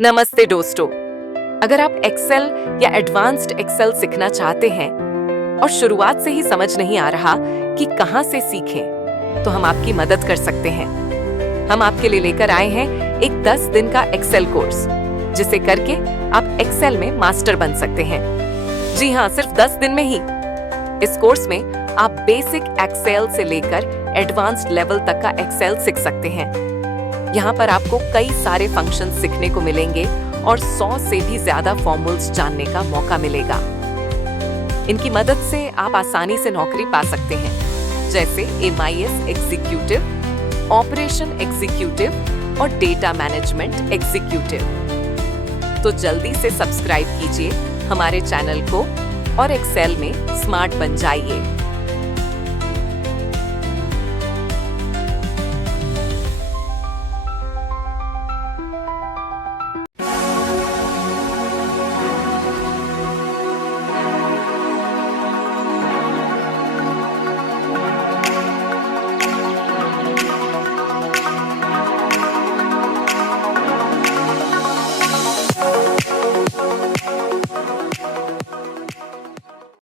नमस्ते दोस्तों। अगर आप एक्सेल या एडवांस्ड एक्सेल सीखना चाहते हैं और शुरुआत से ही समझ नहीं आ रहा कि कहां से सीखें, तो हम आपकी मदद कर सकते हैं। हम आपके लिए लेकर आए हैं एक 10 दिन का एक्सेल कोर्स, जिसे करके आप एक्सेल में मास्टर बन सकते हैं। जी हाँ, सिर्फ 10 दिन में ही। इस कोर्स में आप बेसिक एक्सेल से लेकर एडवांस्ड लेवल तक का एक्सेल सीख सकते हैं। यहाँ पर आपको कई सारे फंक्शंस सीखने को मिलेंगे और 100 से भी ज्यादा फॉर्मूल्स जानने का मौका मिलेगा। इनकी मदद से आप आसानी से नौकरी पा सकते हैं, जैसे MIS एग्जीक्यूटिव, ऑपरेशन एग्जीक्यूटिव और डेटा मैनेजमेंट एग्जीक्यूटिव। तो जल्दी से सब्सक्राइब कीजिए हमारे चैनल को और एक्सेल में स्मार्ट बन जाइए।